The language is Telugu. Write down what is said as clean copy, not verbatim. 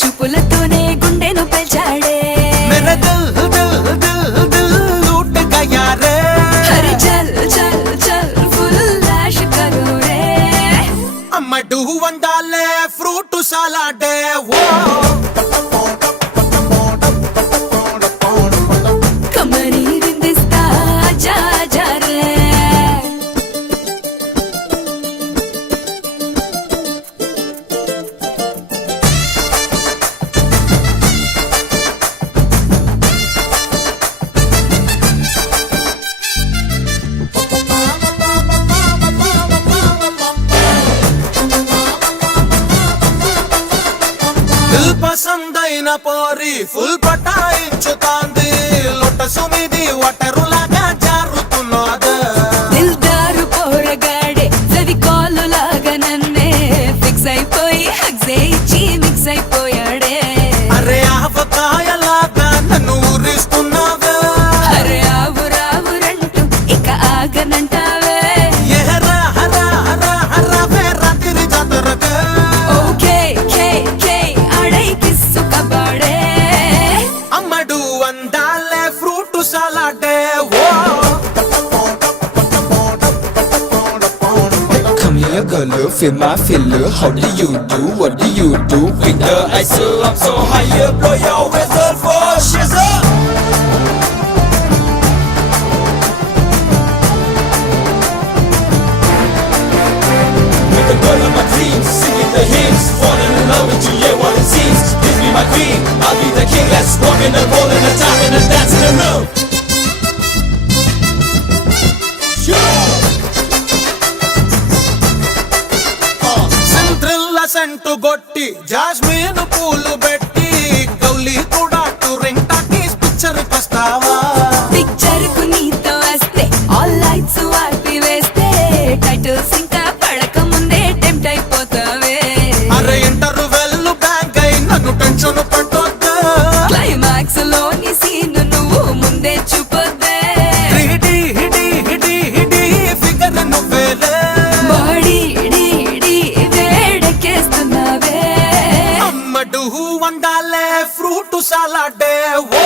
చూపులతోనే గుండెను పెంచాడే मेरा दिल दिल दिल दिल लूट गया रे हरे चल चल चल फुल लाश करो रे अम्मडू वंडाले फ्रूट सलाडे वो कमरी रिंदिस्ता जा जा रे दिल पसंदైన పోరి ఫుల్ పటాయించుతాంది లొటసు మీది వటరులాగా జారుతున్నది దిల్దారు పోరగాడే ఫెవికాల్ లాగా నన్నే ఫిక్స్ అయిపోయి హగ్స్ ఇచ్చి మిక్స్ అయిపోయాడే అరే ఆవకాయలాగా నన్ను ఊరిస్తున్నావే అరే ఆవు రావురంటూ ఇక ఆగనంటావే ఎహరా హరా హరా హరా వే రాత్రి జాతరకే ఓకే కే కే ఆడై కిస్సు కబాడే అమ్మడు వండాలే ఫ్రూట్ సలాడే oh Come here, girl, feel my feel. How do you do? What do you do? With the ice up so high, blow your whistle for shizzle. With the girl of my dreams, singing the hymns, falling in love with you, yeah, what it seems. This be my queen, I'll be the king. Let's walk in the roll in the top and the dance in the room. Central scent గొట్టి జాస్మిన్ పూలు పెట్టి గౌలి కూడా టూరింగ్ టాకీస్ పిక్చర్ వస్తావా పిక్చర్ కు నీతో వస్తే ఆల్ లైట్స్ ఆపి వేస్తే టైటిల్స్ ఇంకా పడక ముందే టెంప్ట్ అయిపోతావే అరే ఇంటర్వెల్ బ్యాంక్ అయి నన్ను టెన్షన్ పట్టొద్దు క్లైమాక్స్ లోని సీన్ నువ్వు ముందే చూపొద్దే హిడి హిడి హిడి హిడి ఫిగర్ నువ్వేలే బాడీ డీ డీ వేడెక్కేస్తున్నావే అమ్మడు వండాలే ఫ్రూట్ సలాడే ఓ